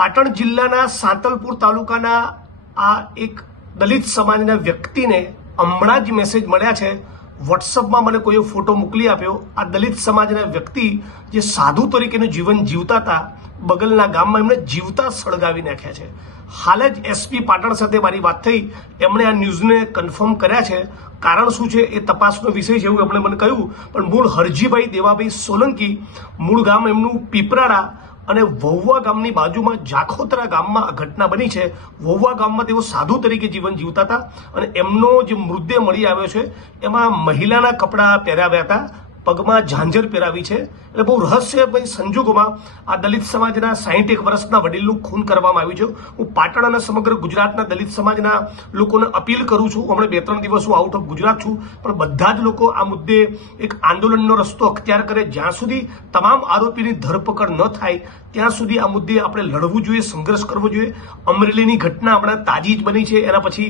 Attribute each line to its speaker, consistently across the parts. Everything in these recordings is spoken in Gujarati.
Speaker 1: પાટણ જિલ્લાના સાંતલપુર તાલુકાના આ એક દલિત સમાજના વ્યક્તિને હમણાં જ મેસેજ મળ્યા છે. વોટ્સઅપમાં મને કોઈએ ફોટો મોકલી આપ્યો. આ દલિત સમાજના વ્યક્તિ જે સાધુ તરીકેનું જીવન જીવતા હતા, બગલના ગામમાં એમણે જીવતા સળગાવી નાખ્યા છે. હાલ જ એસપી પાટણ સાથે મારી વાત થઈ. એમણે આ ન્યૂઝને કન્ફર્મ કર્યા છે. કારણ શું છે એ તપાસનો વિષય છે એવું એમણે મને કહ્યું. પણ મૂળ હરજીભાઈ દેવાભાઈ સોલંકી મૂળ ગામ એમનું પીપરાડા અને વહુવા ગામની બાજુમાં જાખોતરા ગામમાં આ ઘટના બની છે. વહુવા ગામમાં તેઓ સાધુ તરીકે જીવન જીવતા હતા અને એમનો જે મૃતદેહ મળી આવ્યો છે, એમાં મહિલાના કપડાં પહેરાવ્યા હતા પગમાં ઝાંઝર પહેરાવી છે. એટલે બહુ રહસ્યમય સંજોગોમાં આ દલિત સમાજના સાહીઠ એક વર્ષના વડીલનું ખૂન કરવામાં આવ્યું છે. હું પાટણ અને સમગ્ર ગુજરાતના દલિત સમાજના લોકોને અપીલ કરું છું. હમણાં બે ત્રણ દિવસ હું આઉટ ઓફ ગુજરાત છું. પણ બધા જ લોકો આ મુદ્દે એક આંદોલનનો રસ્તો અખ્તિયાર કરે. જ્યાં સુધી તમામ આરોપીની ધરપકડ ન થાય ત્યાં સુધી આ મુદ્દે આપણે લડવું જોઈએ, સંઘર્ષ કરવો જોઈએ. અમરેલીની ઘટના હમણાં તાજી જ બની છે. એના પછી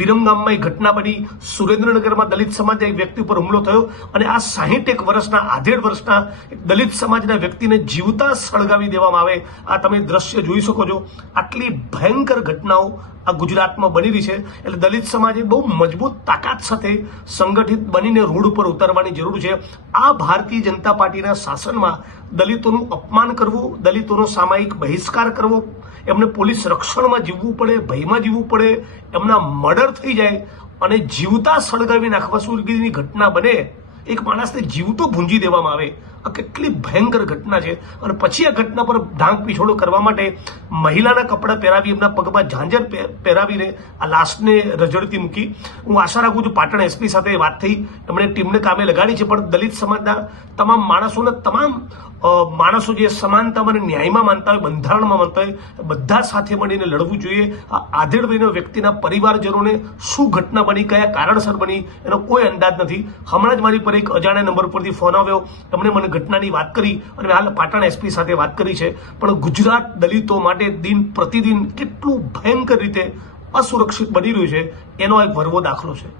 Speaker 1: વિરમગામમાં એક ઘટના બની. સુરેન્દ્રનગરમાં દલિત સમાજના એક વ્યક્તિ ઉપર હુમલો થયો અને આ સાહીઠ એક વર્ષના, આધેડ વર્ષના દલિત સમાજના વ્યક્તિને જીવતા સળગાવી દેવામાં આવે. આ તમે દ્રશ્ય જોઈ શકો છો. આટલી ભયંકર ઘટનાઓ આ ગુજરાતમાં બની રહી છે. એટલે દલિત સમાજે બહુ મજબૂત તાકાત સાથે સંગઠિત બનીને રોડ ઉપર ઉતરવાની જરૂર છે. આ ભારતીય જનતા પાર્ટીના શાસનમાં દલિતોનું અપમાન કરવું, દલિતોનો સામાયિક બહિષ્કાર કરવો, એમને પોલીસ રક્ષણમાં જીવવું પડે, ભયમાં જીવવું પડે, એમના મર્ડર થઈ જાય અને જીવતા સળગાવી નાખવા સુધીની ઘટના બને, એક માણસને જીવતો ભૂંજી દેવામાં આવે. આ કેટલી ભયંકર ઘટના છે. અને પછી આ ઘટના પર ઢાંક પીછોડો કરવા માટે મહિલાના કપડાં પહેરાવી, એમના પગમાં ઝાંઝર પહે- પહેરાવીને આ લાશને રજડતી મૂકી. હું આશા રાખું છું પાટણ એસપી સાથે વાત થઈ. એમણે ટીમને કામે લગાડી છે, પણ દલિત સમાજના તમામ માણસોને તમામ માણસો જે સમાનતા અને ન્યાયમાં માનતા હોય, બંધારણમાં માનતા હોય, બધા સાથે મળીને લડવું જોઈએ. આ આધેડ વ્યક્તિના પરિવારજનોને શું ઘટના બની, કયા કારણસર બની, એનો કોઈ અંદાજ નથી. હમણાં જ મારી પર એક અજાણ્યા નંબર પરથી ફોન આવ્યો. એમણે મને ઘટનાની વાત કરી અને મેં હાલ પાટણ એસપી સાથે વાત કરી છે. પણ ગુજરાત દલિતો માટે દિન પ્રતિદિન કેટલું ભયંકર રીતે અસુરક્ષિત બની રહ્યું છે, એનો એક વરવો દાખલો છે.